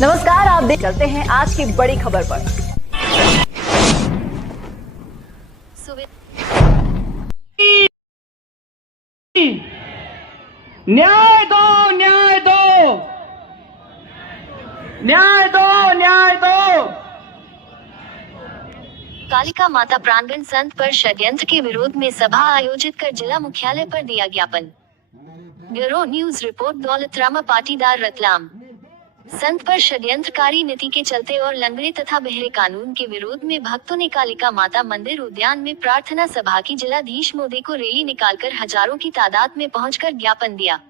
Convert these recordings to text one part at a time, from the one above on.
नमस्कार, आप देख चलते हैं आज की बड़ी खबर पर। न्याय दो, न्याय दो, न्याय दो, न्याय दो। कालिका माता प्रांगण संत पर षड्यंत्र के विरोध में सभा आयोजित कर जिला मुख्यालय पर दिया ज्ञापन। Bureau news report. Daulatrama Patidar, Ratlam. संत पर षड्यंत्रकारी नीति के चलते और लंगड़े तथा बहरे कानून के विरोध में भक्तों ने कालिका माता मंदिर उद्यान में प्रार्थना सभा की जिलाधीश मोदी को रैली निकालकर हजारों की तादाद में पहुंचकर ज्ञापन दिया।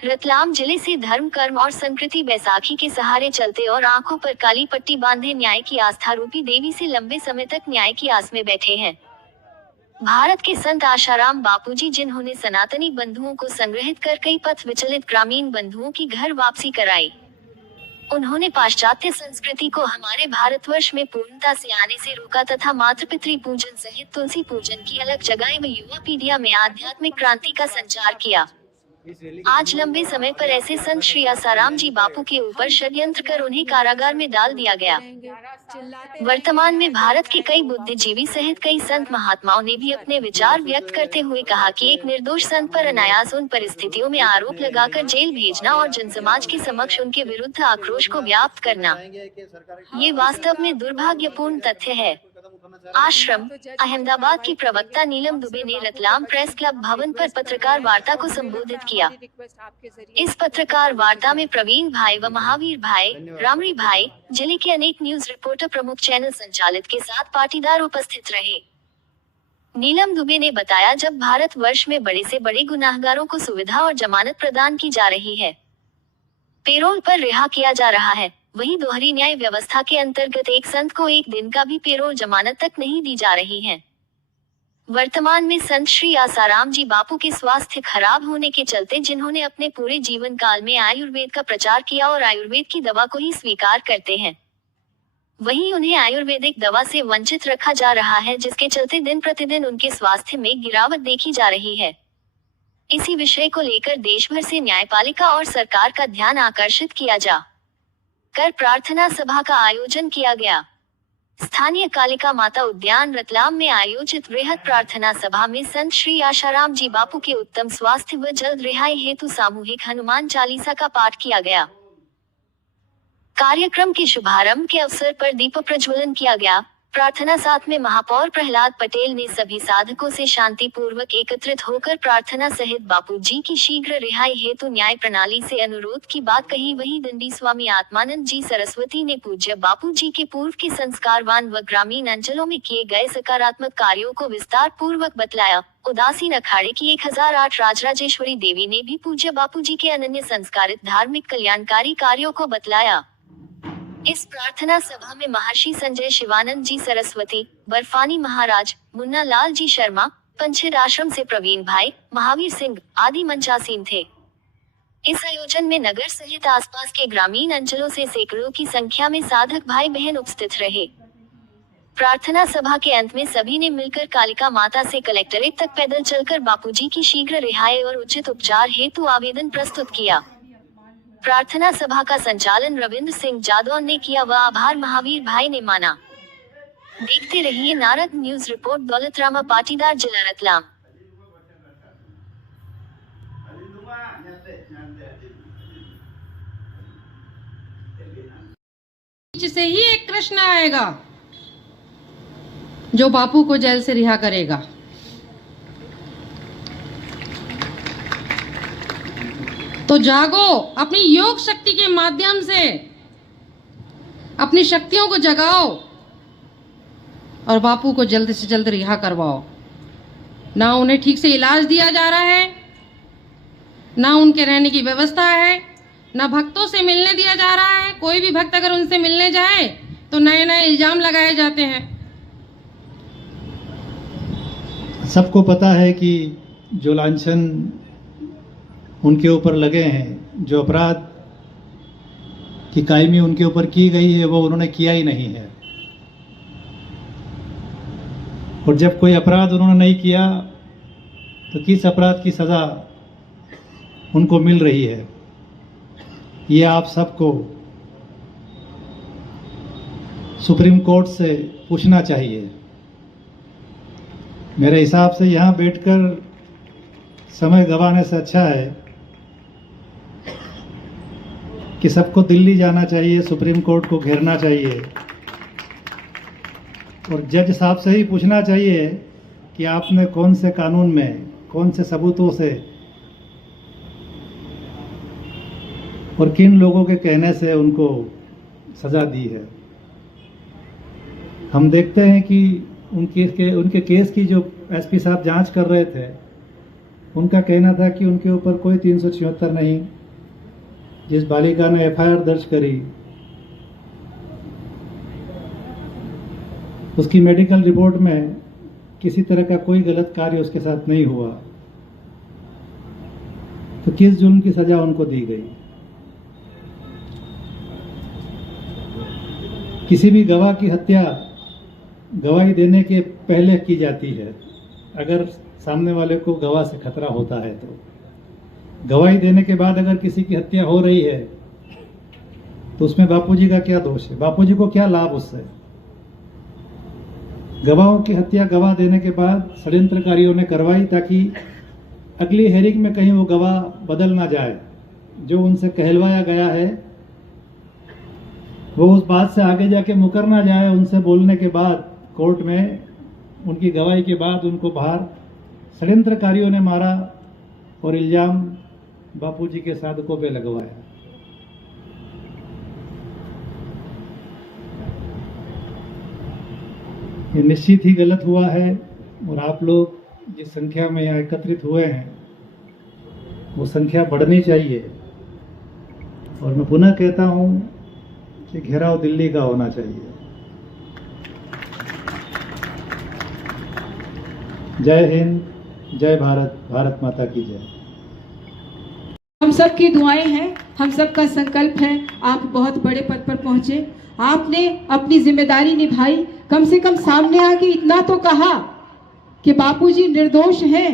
रतलाम जिले से धर्म, कर्म और संस्कृति बैसाखी के सहारे चलते और आंखों पर काली पट्टी बांधे न्याय की आस्था रूपी देवी से लंबे समय तक न्याय की आस में बैठे हैं। भारत के संत आशाराम बापूजी, जिन्होंने सनातनी बंधुओं को संग्रहित कर कई पथ विचलित ग्रामीण बंधुओं की घर वापसी कराई। उन्होंने पाश्चात्य संस्कृति को हमारे भारतवर्ष में पूर्णता से आने से रोका तथा मातृपितृ पूजन सहित तुलसी पूजन की अलग जगह व युवा पीढ़िया में आध्यात्मिक क्रांति का संचार किया। आज लंबे समय पर ऐसे संत श्री आसाराम जी बापू के ऊपर षड्यंत्र कर उन्हें कारागार में डाल दिया गया। वर्तमान में भारत के कई बुद्धिजीवी सहित कई संत महात्माओं ने भी अपने विचार व्यक्त करते हुए कहा कि एक निर्दोष संत पर अनायास उन परिस्थितियों में आरोप लगाकर जेल भेजना और जनसमाज के समक्ष उनके विरुद्ध आक्रोश को व्याप्त करना, ये वास्तव में दुर्भाग्यपूर्ण तथ्य है। आश्रम, अहमदाबाद की प्रवक्ता नीलम दुबे ने रतलाम प्रेस क्लब भवन पर पत्रकार वार्ता को संबोधित किया। इस पत्रकार वार्ता में प्रवीण भाई व महावीर भाई, रामरी भाई, जिले के अनेक न्यूज रिपोर्टर, प्रमुख चैनल संचालित के साथ पाटीदार उपस्थित रहे। नीलम दुबे ने बताया, जब भारत वर्ष में बड़े से बड़े गुनाहगारों को सुविधा और जमानत प्रदान की जा रही है, पेरोल पर रिहा किया जा रहा है, वहीं दोहरी न्याय व्यवस्था के अंतर्गत एक संत को एक दिन का भी पेरोल जमानत तक नहीं दी जा रही है। वर्तमान में संत श्री आसाराम जी बापू के स्वास्थ्य खराब होने के चलते, जिन्होंने अपने पूरे जीवन काल में आयुर्वेद का प्रचार किया और आयुर्वेद की दवा को ही स्वीकार करते हैं, वहीं उन्हें आयुर्वेदिक दवा से वंचित रखा जा रहा है, जिसके चलते दिन प्रतिदिन उनके स्वास्थ्य में गिरावट देखी जा रही है। इसी विषय को लेकर देश भर से न्यायपालिका और सरकार का ध्यान आकर्षित किया जा कर प्रार्थना सभा का आयोजन किया गया। स्थानीय कालिका माता उद्यान रतलाम में आयोजित वृहद प्रार्थना सभा में संत श्री आशाराम जी बापू के उत्तम स्वास्थ्य व जल्द रिहाई हेतु सामूहिक हनुमान चालीसा का पाठ किया गया। कार्यक्रम के शुभारंभ के अवसर पर दीप प्रज्वलन किया गया। प्रार्थना साथ में महापौर प्रहलाद पटेल ने सभी साधकों से शांति पूर्वक एकत्रित होकर प्रार्थना सहित बापू जी की शीघ्र रिहाई हेतु न्याय प्रणाली से अनुरोध की बात कही। वहीं दंडी स्वामी आत्मानंद जी सरस्वती ने पूज्य बापू जी के पूर्व के संस्कारवान व ग्रामीण अंचलों में किए गए सकारात्मक कार्यों को विस्तार पूर्वक बतलाया। उदासीन अखाड़े की 1008 राजराजेश्वरी देवी ने भी पूज्य बापू जी के अनन्य संस्कारित धार्मिक कल्याणकारी कार्यों को बतलाया। इस प्रार्थना सभा में महर्षि संजय शिवानंद जी सरस्वती, बर्फानी महाराज, मुन्ना लाल जी शर्मा, पंचेर आश्रम से प्रवीण भाई, महावीर सिंह आदि मंचासीन थे। इस आयोजन में नगर सहित आसपास के ग्रामीण अंचलों से सैकड़ों की संख्या में साधक भाई बहन उपस्थित रहे। प्रार्थना सभा के अंत में सभी ने मिलकर कालिका माता से कलेक्ट्रेट तक पैदल चलकर बापूजी की शीघ्र रिहाई और उचित उपचार हेतु आवेदन प्रस्तुत किया। प्रार्थना सभा का संचालन रविंद्र सिंह जादौन ने किया व आभार महावीर भाई ने माना। देखते रहिए नारद न्यूज रिपोर्ट। दौलतरामा पाटीदार, जिला रतलाम। से ही एक कृष्ण आएगा जो बापू को जेल से रिहा करेगा। तो जागो, अपनी योग शक्ति के माध्यम से अपनी शक्तियों को जगाओ और बापू को जल्द से जल्द रिहा करवाओ। ना उन्हें ठीक से इलाज दिया जा रहा है, ना उनके रहने की व्यवस्था है, ना भक्तों से मिलने दिया जा रहा है। कोई भी भक्त अगर उनसे मिलने जाए तो नए नए इल्जाम लगाए जाते हैं। सबको पता है कि जो लांछन उनके ऊपर लगे हैं, जो अपराध की कायमी उनके ऊपर की गई है, वो उन्होंने किया ही नहीं है। और जब कोई अपराध उन्होंने नहीं किया तो किस अपराध की सज़ा उनको मिल रही है, ये आप सबको सुप्रीम कोर्ट से पूछना चाहिए। मेरे हिसाब से यहाँ बैठकर समय गंवाने से अच्छा है कि सबको दिल्ली जाना चाहिए, सुप्रीम कोर्ट को घेरना चाहिए और जज साहब से ही पूछना चाहिए कि आपने कौन से कानून में, कौन से सबूतों से और किन लोगों के कहने से उनको सज़ा दी है। हम देखते हैं कि उनके केस की जो एसपी साहब जांच कर रहे थे, उनका कहना था कि उनके ऊपर कोई 376 नहीं। जिस बालिका ने एफआईआर दर्ज करी उसकी मेडिकल रिपोर्ट में किसी तरह का कोई गलत कार्य उसके साथ नहीं हुआ, तो किस जुर्म की सजा उनको दी गई? किसी भी गवाह की हत्या गवाही देने के पहले की जाती है, अगर सामने वाले को गवाह से खतरा होता है। तो गवाही देने के बाद अगर किसी की हत्या हो रही है तो उसमें बापूजी का क्या दोष है? बापूजी को क्या लाभ उससे? गवाहों की हत्या गवाह देने के बाद षड्यंत्रकारियों ने करवाई ताकि अगली हेरिंग में कहीं वो गवाह बदल ना जाए। जो उनसे कहलवाया गया है वो उस बात से आगे जाके मुकर ना जाए। उनसे बोलने के बाद कोर्ट में उनकी गवाही के बाद उनको बाहर षड्यंत्रकारियों ने मारा और इल्जाम बापूजी के साधकों पे लगवाया। ये निश्चित ही गलत हुआ है और आप लोग जिस संख्या में यहाँ एकत्रित हुए हैं वो संख्या बढ़नी चाहिए। और मैं पुनः कहता हूँ कि घेराव दिल्ली का होना चाहिए। जय हिंद, जय भारत, भारत माता की जय। हम सब की दुआएं हैं, हम सब का संकल्प है। आप बहुत बड़े पद पर पहुंचे, आपने अपनी जिम्मेदारी निभाई। कम से कम सामने आके इतना तो कहा कि बापूजी निर्दोष हैं।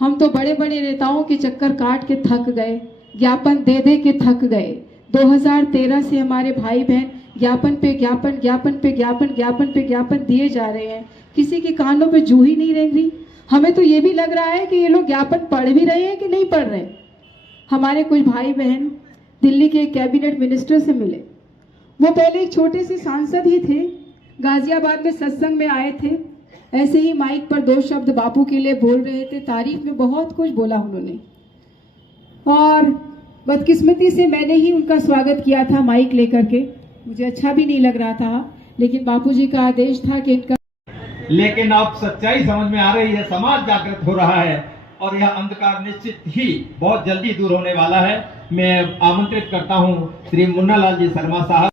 हम तो बड़े बड़े नेताओं के चक्कर काट के थक गए, ज्ञापन दे दे के थक गए। 2013 से हमारे भाई बहन ज्ञापन पे ज्ञापन, ज्ञापन पे ज्ञापन, ज्ञापन पे ज्ञापन दिए जा रहे हैं। किसी के कानों पे जू ही नहीं रेंग रही। हमें तो ये भी लग रहा है कि ये लोग ज्ञापन पढ़ भी रहे हैं कि नहीं पढ़ रहे। हमारे कुछ भाई बहन दिल्ली के कैबिनेट मिनिस्टर से मिले। वो पहले एक छोटे से सांसद ही थे, गाजियाबाद में सत्संग में आए थे। ऐसे ही माइक पर 2 शब्द बापू के लिए बोल रहे थे। तारीफ में बहुत कुछ बोला उन्होंने और बदकिस्मती से मैंने ही उनका स्वागत किया था माइक लेकर के। मुझे अच्छा भी नहीं लग रहा था, लेकिन बापूजी का आदेश था कि इनका। लेकिन अब सच्चाई समझ में आ रही है, समाज जागृत हो रहा है और यह अंधकार निश्चित ही बहुत जल्दी दूर होने वाला है। मैं आमंत्रित करता हूं श्री मुन्ना लाल जी शर्मा साहब।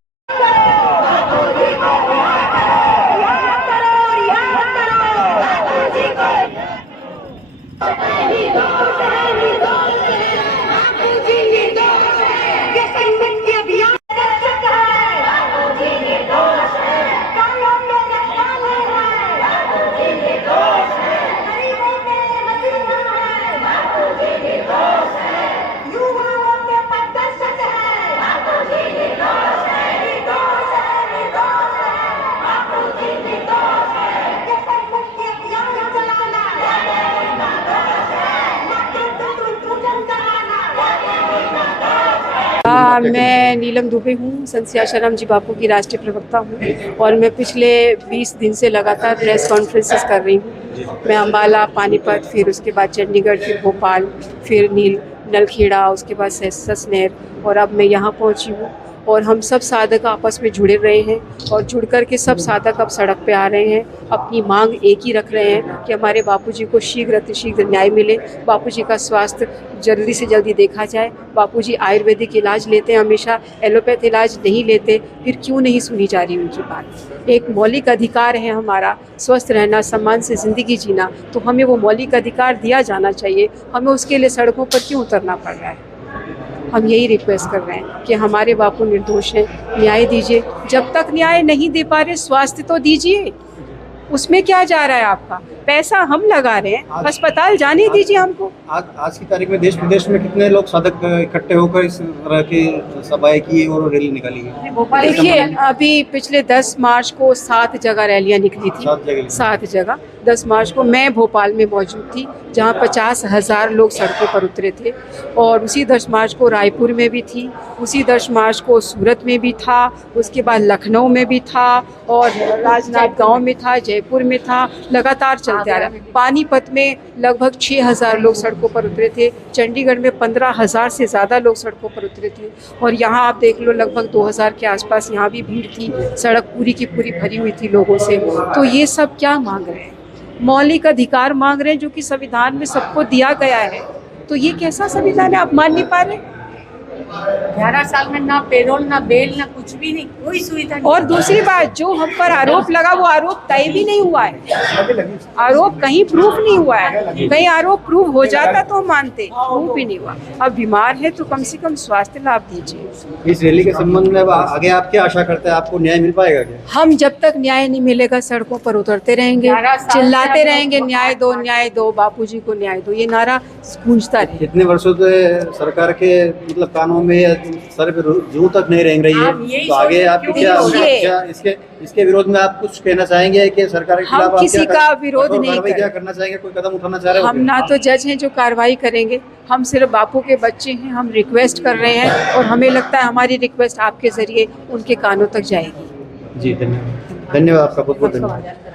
मैं नीलम दुबे हूँ, संत सियाशाराम जी बापू की राष्ट्रीय प्रवक्ता हूँ और मैं पिछले 20 दिन से लगातार प्रेस कॉन्फ्रेंसेस कर रही हूँ। मैं अम्बाला, पानीपत, फिर उसके बाद चंडीगढ़, फिर भोपाल, फिर नलखेड़ा, उसके बाद ससनेर और अब मैं यहाँ पहुँची हूँ। और हम सब साधक आपस में जुड़े रहे हैं और जुड़ कर के सब साधक अब सड़क पे आ रहे हैं। अपनी मांग एक ही रख रहे हैं कि हमारे बापूजी को शीघ्र अतिशीघ्र न्याय मिले, बापूजी का स्वास्थ्य जल्दी से जल्दी देखा जाए। बापूजी आयुर्वेदिक इलाज लेते हैं हमेशा, एलोपैथ इलाज नहीं लेते, फिर क्यों नहीं सुनी जा रही उनकी बात? एक मौलिक अधिकार है हमारा स्वस्थ रहना, सम्मान से ज़िंदगी जीना, तो हमें वो मौलिक अधिकार दिया जाना चाहिए। हमें उसके लिए सड़कों पर क्यों उतरना पड़ रहा है? हम यही रिक्वेस्ट कर रहे हैं कि हमारे बापू निर्दोष हैं, न्याय दीजिए। जब तक न्याय नहीं दे पा रहे, स्वास्थ्य तो दीजिए। उसमें क्या जा रहा है आपका? पैसा हम लगा रहे हैं, अस्पताल जाने दीजिए हमको। आज की तारीख में देश विदेश में कितने लोग साधक इकट्ठे होकर इस तरह की सभाएं की और रैली निकाली है? देखिए, अभी पिछले 10 मार्च को 7 जगह रैलियां निकली थी, 7 जगह। 10 मार्च को मैं भोपाल में मौजूद थी, जहां 50,000 लोग सड़कों पर उतरे थे। और उसी 10 मार्च को रायपुर में भी थी, उसी 10 मार्च को सूरत में भी था, उसके बाद लखनऊ में भी था, और राजनांदगांव में था, जयपुर में था, लगातार चलते आ रहा है। पानीपत में लगभग 6,000 लोग सड़कों पर उतरे थे, चंडीगढ़ में 15,000 से ज़्यादा लोग सड़कों पर उतरे थे, और यहाँ आप देख लो लगभग 2,000 के आसपास यहाँ भी भीड़ थी। सड़क पूरी की पूरी भरी हुई थी लोगों से। तो ये सब क्या मांग रहे हैं? मौलिक अधिकार मांग रहे हैं, जो कि संविधान में सबको दिया गया है। तो ये कैसा संविधान है, आप मान नहीं पा रहे? 11 साल में ना पेरोल, ना बेल, ना कुछ भी नहीं, कोई सुविधा नहीं। और दूसरी बात, जो हम पर आरोप लगा वो आरोप तय भी नहीं हुआ है, आरोप कहीं प्रूफ नहीं हुआ है। कहीं आरोप प्रूफ हो जाता तो हम मानते, प्रूफ भी नहीं हुआ। अब बीमार है तो कम से कम स्वास्थ्य लाभ दीजिए। इस रैली के संबंध में आगे आप क्या आशा करते हैं, आपको न्याय मिल पाएगा क्या? हम जब तक न्याय नहीं मिलेगा सड़कों पर उतरते रहेंगे, चिल्लाते रहेंगे, न्याय दो, बापूजी को न्याय दो, ये नारा गूंजता रहे। कितने वर्षों से सरकार के मतलब कानून में सर पे जूं तक नहीं रह रही है, तो आगे आपकी क्या इसके विरोध में आप कुछ कहना चाहेंगे कि सरकार के खिलाफ हम किसी का विरोध नहीं क्या करना चाहेंगे, कोई कदम उठाना चाह रहे हैं? हम ना तो जज हैं जो कार्रवाई करेंगे, हम सिर्फ बापू के बच्चे हैं। हम रिक्वेस्ट कर रहे हैं, और हमें लगता है हमारी रिक्वेस्ट आपके जरिए उनके कानों तक जाएगी। जी धन्यवाद, आपका बहुत बहुत धन्यवाद।